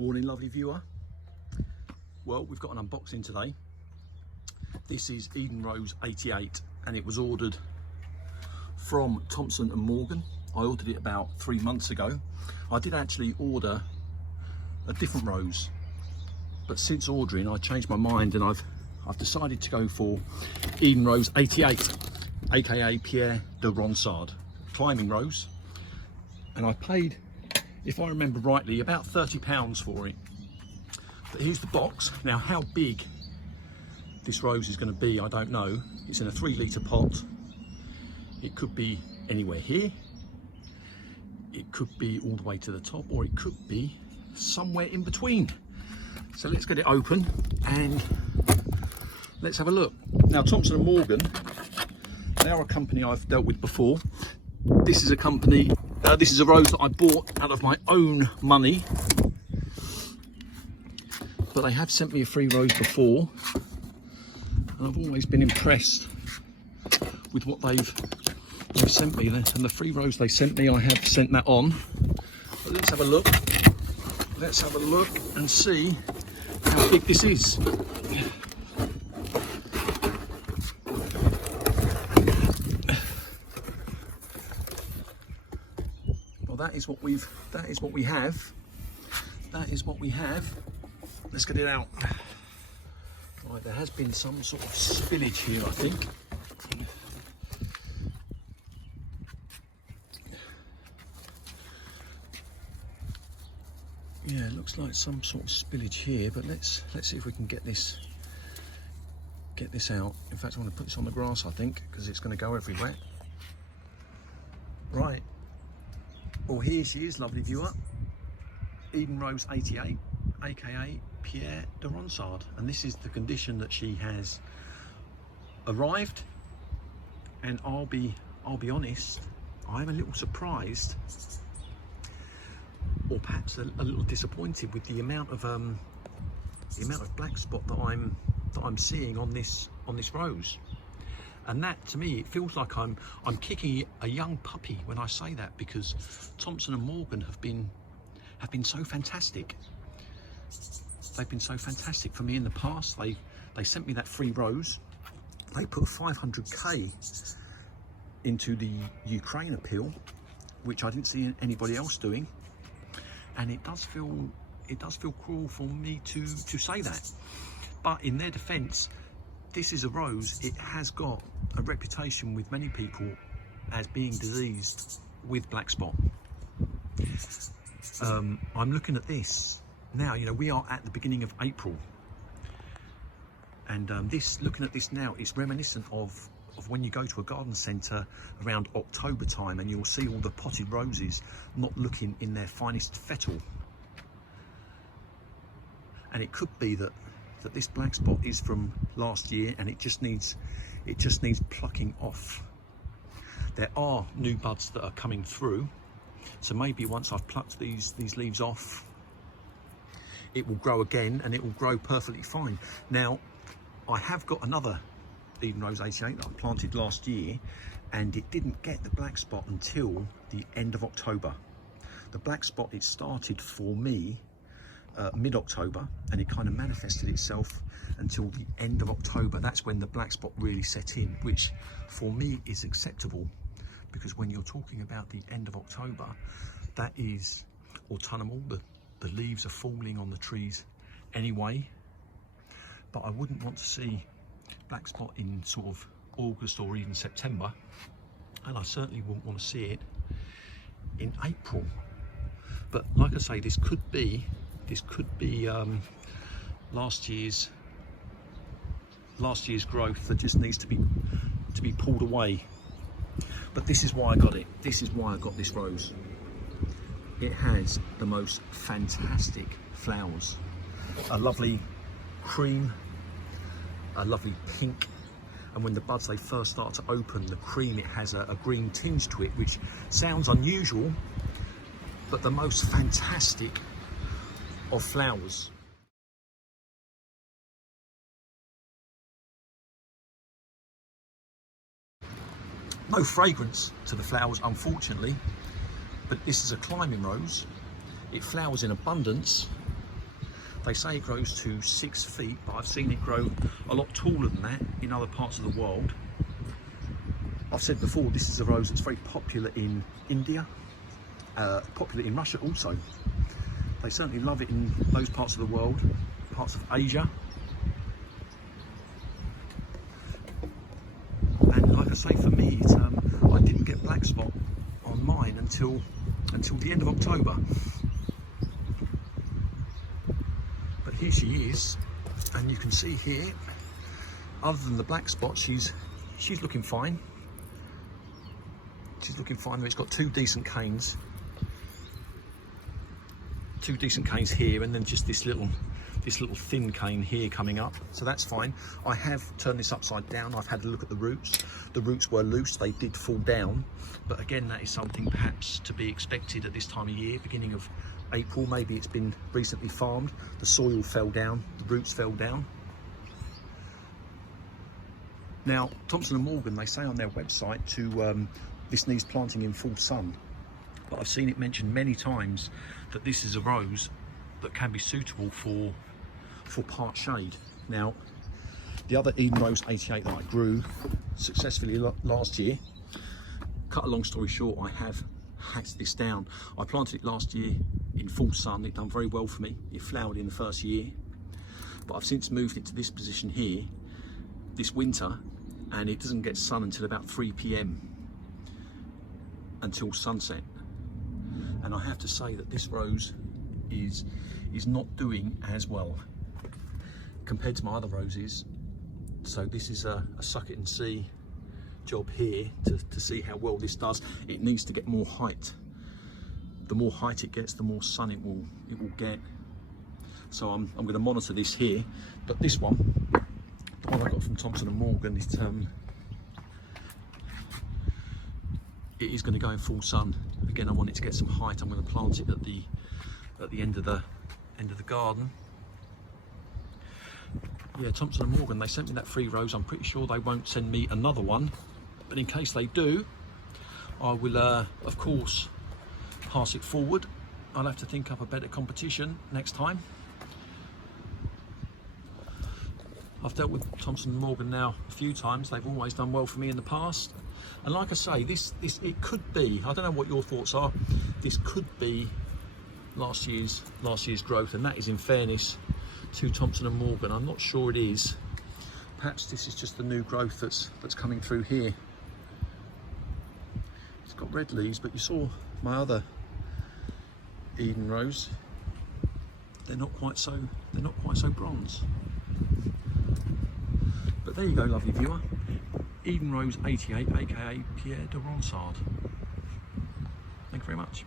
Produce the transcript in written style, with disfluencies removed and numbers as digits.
Morning, lovely viewer. Well, we've got an unboxing today. This is Eden Rose 88 and it was ordered from Thompson and Morgan. I ordered it about 3 months ago. I did actually order a different rose, but since ordering I changed my mind and I've decided to go for Eden Rose 88, aka Pierre de Ronsard climbing rose, and I paid, if I remember rightly, about £30 for it. But here's the box. Now, how big this rose is going to be, I don't know. It's in a 3-litre pot. It could be anywhere here. It could be all the way to the top, or it could be somewhere in between. So let's get it open and let's have a look. Now, Thompson and Morgan, they are a company I've dealt with before. This is a company, this is a rose that I bought out of my own money, but they have sent me a free rose before and I've always been impressed with what they've sent me, and the free rose they sent me, I have sent that on. But let's have a look. Let's have a look and see how big this is. Well, that is what we have. That is what we have. Let's get it out. Right, there has been some sort of spillage here, I think. Yeah, it looks like some sort of spillage here, but let's see if we can get this out. In fact, I want to put this on the grass, I think, because it's going to go everywhere. Right. Well, here she is, lovely viewer. Eden Rose 88, aka Pierre de Ronsard, and this is the condition that she has arrived. And I'll be honest, I'm a little surprised, or perhaps a little disappointed with the amount of black spot that I'm seeing on this rose. And that, to me, it feels like I'm kicking a young puppy when I say that, because Thompson and Morgan have been so fantastic. They've been so fantastic for me in the past. They sent me that free rose. They put 500k into the Ukraine appeal, which I didn't see anybody else doing. And it does feel cruel for me to say that. But in their defence, this is a rose. It has got a reputation with many people as being diseased with black spot. I'm looking at this now. You know, we are at the beginning of April, and looking at this now, it's reminiscent of when you go to a garden centre around October time and you'll see all the potted roses not looking in their finest fettle. And it could be that this black spot is from last year and it just needs plucking off. There are new buds that are coming through, so maybe once I've plucked these leaves off, it will grow again and it will grow perfectly fine. Now, I have got another Eden Rose 88 that I planted last year, and it didn't get the black spot until the end of October. The black spot, it started for me mid-October, and it kind of manifested itself until the end of October. That's when the black spot really set in, which for me is acceptable, because when you're talking about the end of October, that is autumnal. The leaves are falling on the trees anyway, but I wouldn't want to see black spot in sort of August or even September, and I certainly wouldn't want to see it in April. But like I say, this could be last year's growth that just needs to be pulled away. But this is why I got it. This is why I got this rose. It has the most fantastic flowers, a lovely cream, a lovely pink, and when the buds they first start to open, the cream, it has a green tinge to it, which sounds unusual, but the most fantastic of flowers. No fragrance to the flowers, unfortunately, but this is a climbing rose. It flowers in abundance, They say it grows to 6 feet, but I've seen it grow a lot taller than that in other parts of the world. I've said before, this is a rose that's very popular in India, popular in Russia also. They certainly love it in those parts of the world, parts of Asia. And like I say, for me, I didn't get black spot on mine until the end of October. But here she is, and you can see here, other than the black spot, she's looking fine. She's looking fine. It's got two decent canes here, and then just this little thin cane here coming up, so that's fine. I have turned this upside down. I've had a look at the roots. The roots were loose, they did fall down, but again, that is something perhaps to be expected at this time of year, beginning of April. Maybe it's been recently farmed, the soil fell down, the roots fell down. Now, Thompson and Morgan, they say on their website this needs planting in full sun, but I've seen it mentioned many times that this is a rose that can be suitable for part shade. Now, the other Eden Rose 88 that I grew successfully last year, cut a long story short, I have hacked this down. I planted it last year in full sun. It done very well for me. It flowered in the first year, but I've since moved it to this position here this winter, and it doesn't get sun until about 3 p.m. until sunset. And I have to say that this rose is not doing as well compared to my other roses. So this is a suck it and see job here to see how well this does. It needs to get more height. The more height it gets, the more sun it will get. So I'm going to monitor this here. But this one, the one I got from Thompson and Morgan, it is going to go in full sun. Again, I want it to get some height. I'm going to plant it at the end of the garden. Yeah, Thompson and Morgan, they sent me that free rose. I'm pretty sure they won't send me another one, but in case they do, I will of course pass it forward. I'll have to think up a better competition next time. I've dealt with Thompson and Morgan now a few times. They've always done well for me in the past. And like I say, this it could be, I don't know what your thoughts are, this could be last year's growth, and that is in fairness to Thompson and Morgan. I'm not sure it is. Perhaps this is just the new growth that's coming through here. It's got red leaves, but you saw my other Eden Rose. They're not quite so bronze. But there you go, lovely viewer. Eden Rose 88, aka Pierre de Ronsard. Thank you very much.